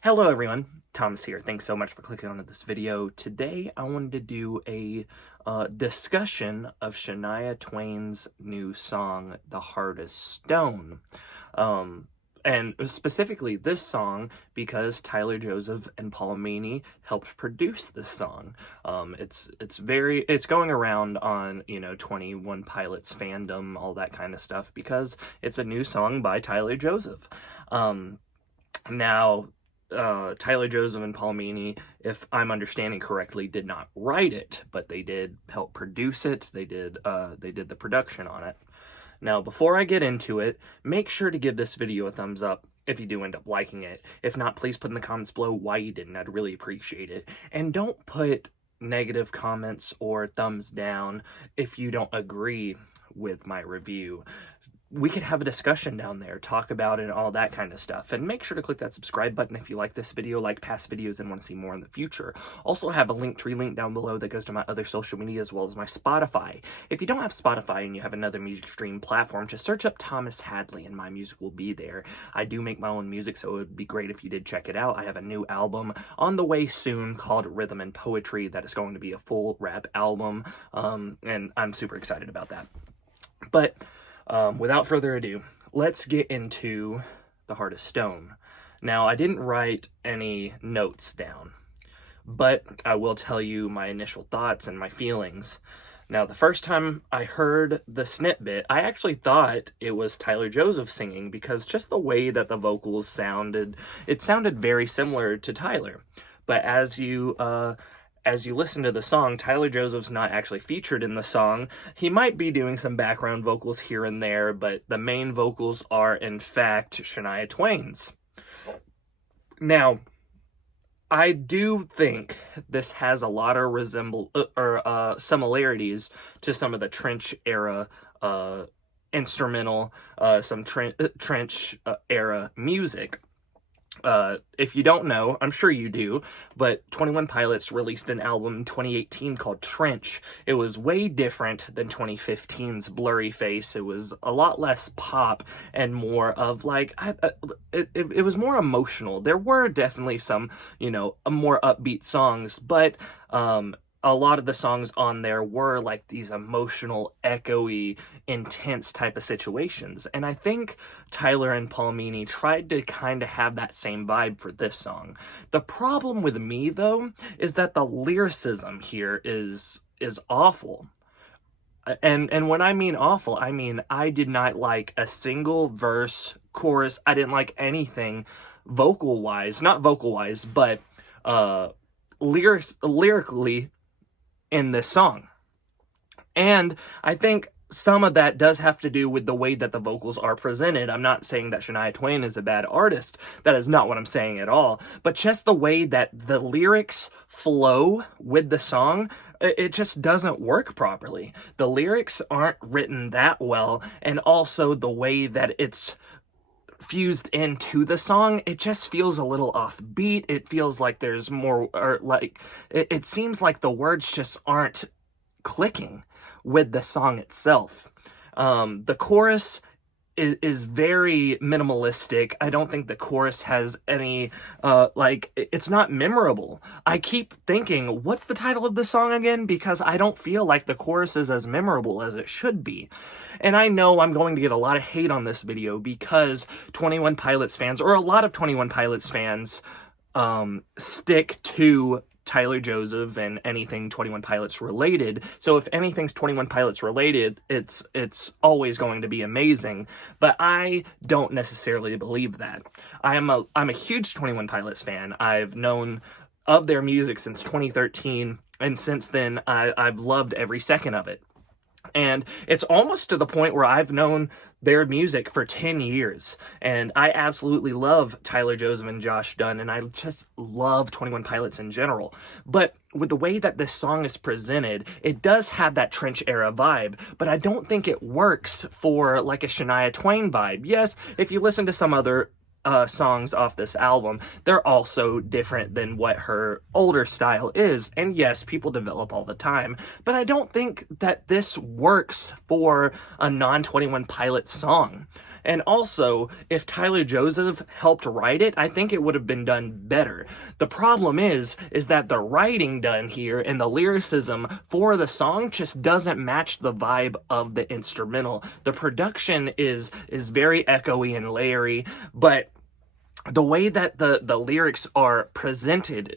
Hello everyone, Thomas here. Thanks so much for clicking on this video. Today I wanted to do a discussion of Shania Twain's new song, The Heart is Stone. And specifically this song because Tyler Joseph and Paul Meany helped produce this song. It's going around on, 21 Pilots fandom, all that kind of stuff, because it's a new song by Tyler Joseph. Now, Tyler Joseph and Paul Meany, if I'm understanding correctly, did not write it, but they did help produce it. They did the production on it. Now, before I get into it, make sure to give this video a thumbs up if you do end up liking it. If not, please put in the comments below why you didn't. I'd really appreciate it. And don't put negative comments or thumbs down if you don't agree with my review. We could have a discussion down there, talk about it, and all that kind of stuff. And make sure to click that subscribe button if you like this video, like past videos, and want to see more in the future. Also have a Linktree link down below that goes to my other social media as well as my Spotify. If you don't have Spotify and you have another music stream platform, just search up Thomas Hadley and my music will be there. I do make my own music, so it would be great if you did check it out. I have a new album on the way soon called Rhythm and Poetry that is going to be a full rap album, and I'm super excited about that. But without further ado, let's get into The Heart of Stone. Now, I didn't write any notes down, but I will tell you my initial thoughts and my feelings. Now, the first time I heard the snippet, I actually thought it was Tyler Joseph singing because just the way that the vocals sounded, it sounded very similar to Tyler. But as you listen to the song, Tyler Joseph's not actually featured in the song. He might be doing some background vocals here and there, but the main vocals are, in fact, Shania Twain's. Now, I do think this has a lot of similarities to some of the Trench era instrumental, some Trench era music. If you don't know, I'm sure you do, but 21 Pilots released an album in 2018 called Trench. It was way different than 2015's Blurry Face. It was a lot less pop and more of like, it was more emotional. There were definitely some, more upbeat songs, but, a lot of the songs on there were like these emotional, echoey, intense type of situations. And I think Tyler and Paul Meany tried to kind of have that same vibe for this song. The problem with me, though, is that the lyricism here is awful. And when I mean awful, I mean I did not like a single verse, chorus. I didn't like anything vocal-wise, not vocal-wise, but lyrically in this song. And I think some of that does have to do with the way that the vocals are presented. I'm not saying that Shania Twain is a bad artist. That is not what I'm saying at all. But just the way that the lyrics flow with the song, it just doesn't work properly. The lyrics aren't written that well, and also the way that it's fused into the song, it just feels a little offbeat. It feels like there's more, or like, it seems like the words just aren't clicking with the song itself. The chorus is very minimalistic. I don't think the chorus has any, it's not memorable. I keep thinking, what's the title of the song again? Because I don't feel like the chorus is as memorable as it should be. And I know I'm going to get a lot of hate on this video because 21 Pilots fans, or a lot of 21 Pilots fans, stick to Tyler Joseph and anything 21 Pilots related. So if anything's 21 Pilots related, it's always going to be amazing. But I don't necessarily believe that. I'm a huge 21 Pilots fan. I've known of their music since 2013, and since then I've loved every second of it. And it's almost to the point where I've known their music for 10 years. And I absolutely love Tyler Joseph and Josh Dun, and I just love 21 Pilots in general. But with the way that this song is presented, it does have that Trench era vibe, but I don't think it works for like a Shania Twain vibe. Yes, if you listen to some other songs off this album, they're also different than what her older style is. And yes, people develop all the time, but I don't think that this works for a non-21 Pilots song. And also, if Tyler Joseph helped write it, I think it would have been done better. The problem is that the writing done here and the lyricism for the song just doesn't match the vibe of the instrumental. The production is very echoey and layery, but the way that the lyrics are presented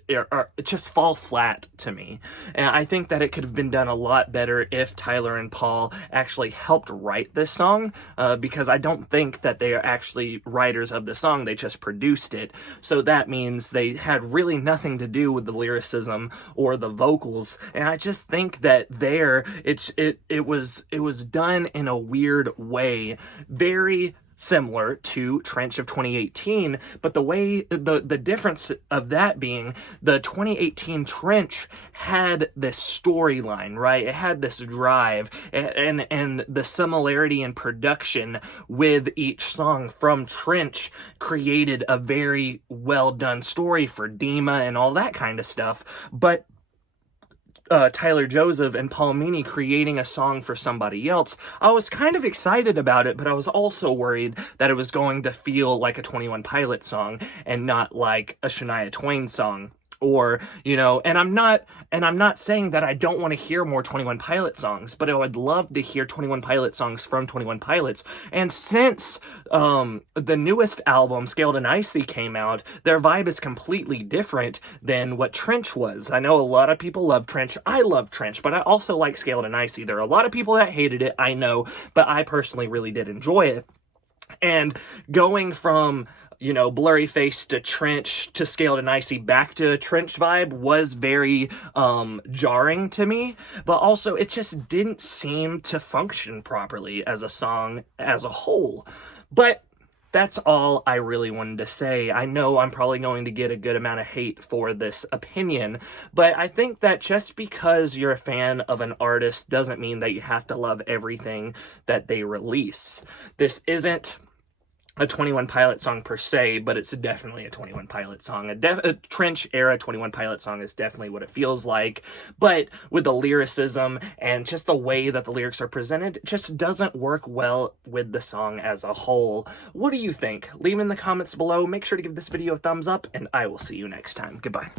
just fall flat to me. And I think that it could have been done a lot better if Tyler and Paul actually helped write this song, because I don't think that they are actually writers of the song. They just produced it. So that means they had really nothing to do with the lyricism or the vocals. And I just think that it was done in a weird way, very similar to Trench of 2018, but the difference of that being the 2018 Trench had this storyline, right? It had this drive, and the similarity in production with each song from Trench created a very well done story for Dima and all that kind of stuff. But Tyler Joseph and Paul Meany creating a song for somebody else, I was kind of excited about it, but I was also worried that it was going to feel like a 21 Pilots song and not like a Shania Twain song. Or, and I'm not saying that I don't want to hear more 21 Pilots songs, but I would love to hear 21 Pilots songs from 21 Pilots. And since the newest album, Scaled and Icy, came out, their vibe is completely different than what Trench was. I know a lot of people love Trench. I love Trench, but I also like Scaled and Icy. There are a lot of people that hated it, I know, but I personally really did enjoy it. And going from Blurry Face to Trench to Scaled and Icy back to Trench vibe was very jarring to me, but also it just didn't seem to function properly as a song as a whole. But that's all I really wanted to say. I know I'm probably going to get a good amount of hate for this opinion, but I think that just because you're a fan of an artist doesn't mean that you have to love everything that they release. This isn't a 21 Pilots song per se, but it's definitely a 21 Pilots song. A Trench era 21 Pilots song is definitely what it feels like, but with the lyricism and just the way that the lyrics are presented, it just doesn't work well with the song as a whole. What do you think? Leave in the comments below. Make sure to give this video a thumbs up, and I will see you next time. Goodbye.